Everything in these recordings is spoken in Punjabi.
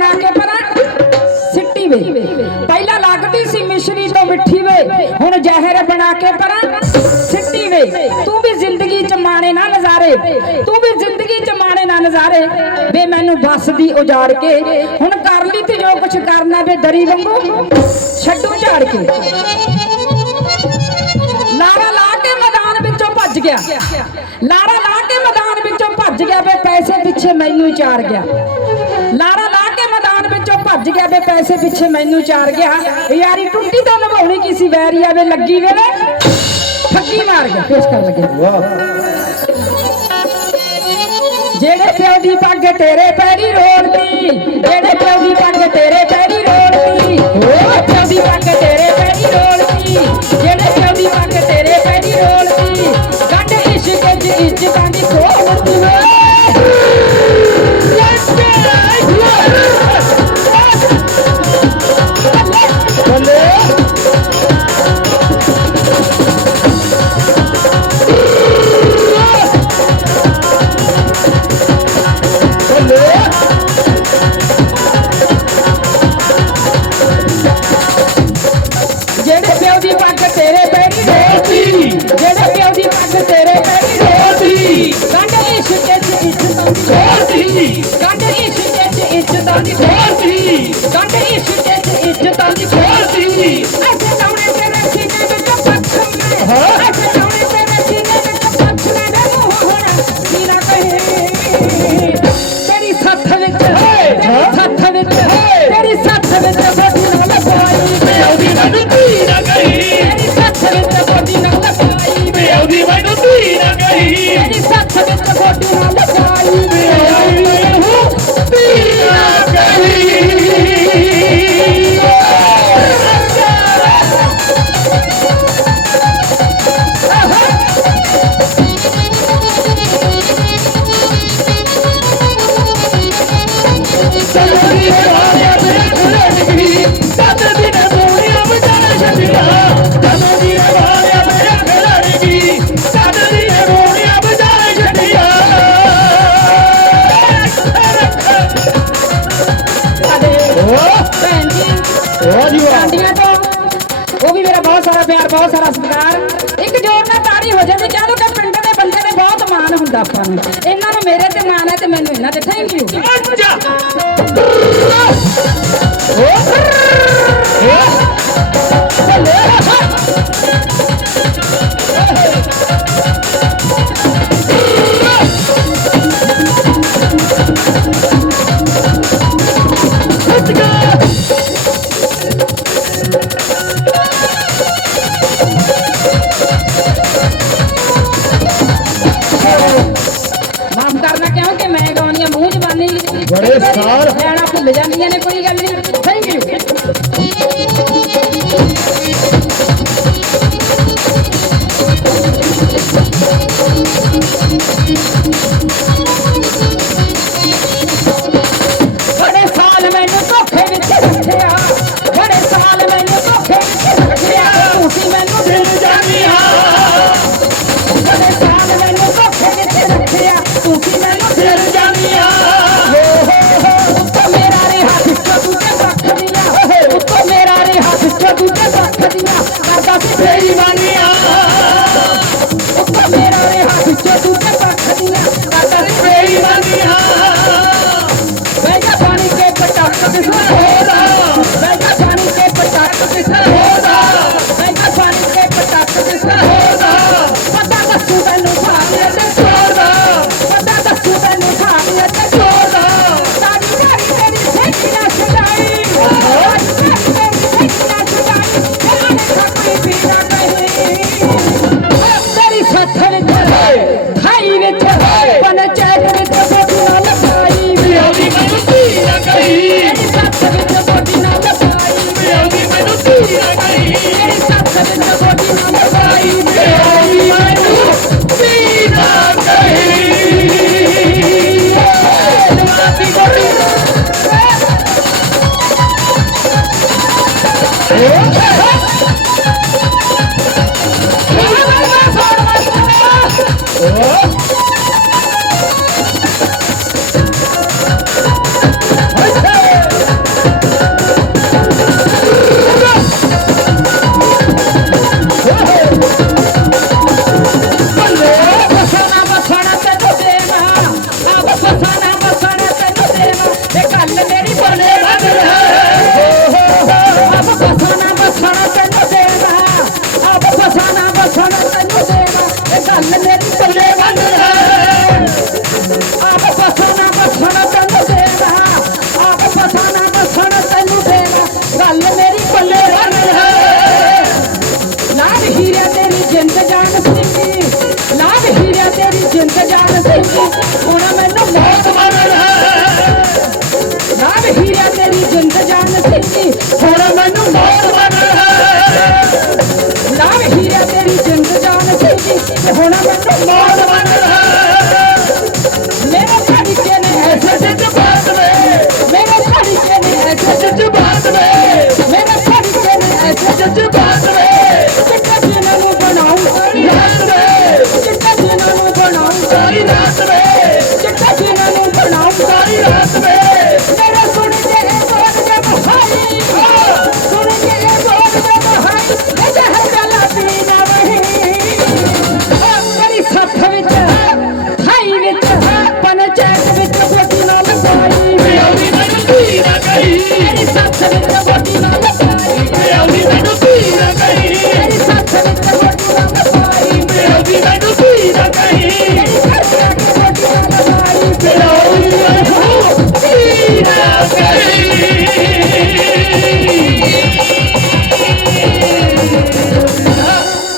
ਬਣਾ ਕੇ ਪਰਾਂ। ਸਿੱਟੀ ਵੇ। ਪਹਿਲਾਂ ਲੱਗਦੀ ਸੀ ਮਿਸ਼ਰੀ ਤੋਂ ਮਿੱਠੀ ਵੇ। ਹੁਣ ਜ਼ਹਿਰ ਬਣਾ ਕੇ ਪਰਾਂ। ਸਿੱਟੀ ਵੇ। ਤੂੰ ਵੀ ਜ਼ਿੰਦਗੀ ਚ ਮਾਣੇ ਨਾ ਨਜ਼ਾਰੇ। ਤੂੰ ਵੀ ਜ਼ਿੰਦਗੀ ਚ ਮਾਣੇ ਨਾ ਨਜ਼ਾਰੇ। ਵੇ ਮੈਨੂੰ ਬੱਸ ਦੀ ਉਜਾੜ ਕੇ। ਹੁਣ ਕਰ ਲਈ ਤੇ ਜੋ ਕੁਛ ਕਰਨਾ ਵੇ ਦਰੀ ਵਾਂਗੂ। ਛੱਡੂ ਝਾੜ ਕੇ। ਲਾਰਾ ਲਾ ਕੇ ਮੈਦਾਨ ਵਿੱਚੋਂ ਭੱਜ ਗਿਆ। ਲਾਰਾ ਲਾ ਕੇ ਮੈਦਾਨ ਵਿੱਚੋਂ ਭੱਜ ਗਿਆ ਵੇ। ਪੈਸੇ ਪਿੱਛੇ ਮੈਨੂੰ ਹੀ ਚਾਰ ਗਿਆ। ਲਾਰਾ ਵਿੱਚੋਂ ਭੱਜ ਗਿਆ ਵੇ ਪੈਸੇ ਪਿੱਛੇ ਮੈਨੂੰ ਚਾਰ ਗਿਆ। ਯਾਰੀ ਟੁੱਟੀ ਤਾਂ ਨਿਭਾਉਣੀ ਕੀ ਸੀ ਵੈਰੀ ਆਵੇ ਲੱਗੀ ਵੇ ਠੱਗੀ ਮਾਰ ਗਿਆ। ਪੇਸ਼ ਕਰ ਲੱਗੇ। ਵਾਹ। ਜਿਹੜੇ ਪਿਓ ਦੀ ਪੱਗ ਤੇਰੇ ਪੈਰੀ ਰੋੜਦੀ ਜਿਹੜੇ ਪਿਓ ਦੀ ਪੱਗ ਤੇਰੇ ਪੈਰੀ ਰੋੜਦੀ ਜਿਹੜੇ ਪਿਓ ਦੀ ਪੱਗ ਤੇਰੇ ਪੈਰੀ ਰੋੜਦੀ ਤੇਰੇ ਪੈਰੀ ਰੋੜਦੀ ਕੱਢ ਇਸ਼ਕ ਚ ਇੱਜ਼ਤਾਂ ਦੀ ਖੋਲਦੀ ਕੱਢ ਇਸ਼ਕ ਚ ਇੱਜ਼ਤਾਂ ਦੀ ਖੋਲਦੀ ਕੱਢ ਇਸ਼ਕ ਚ ਇੱਜ਼ਤਾਂ ਦੀ ਖੋਲਦੀ ਪਿਆਰ ਬਹੁਤ ਸਾਰਾ ਸਤਿਕਾਰ ਇੱਕ ਜੋਰ ਨਾਲ ਤਾੜੀ ਹੋ ਜਾਂਦੀ ਕਹਿ ਲੋ ਕਿ ਪਿੰਡ ਦੇ ਬੰਦੇ ਨੇ ਬਹੁਤ ਮਾਣ ਹੁੰਦਾ ਆਪਾਂ ਨੂੰ। ਇਹਨਾਂ ਨੂੰ ਮੇਰੇ ਤੇ ਮਾਣ ਹੈ ਤੇ ਮੈਨੂੰ ਇਹਨਾਂ ਤੇ। ਥੈਂਕ ਯੂ ਹਰਿਆਣਾ ਲੈਣਾ ਭੁੱਲ ਜਾਂਦੀਆਂ ਨੇ ਕੋਈ ਗੱਲ ਨਹੀਂ। Thank you Yeah.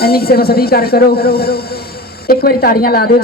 ਇੰਨੀ ਕਿਸੇ ਨੂੰ ਸਵੀਕਾਰ ਕਰੋ ਇੱਕ ਵਾਰੀ ਤਾੜੀਆਂ ਲਾ ਦੇ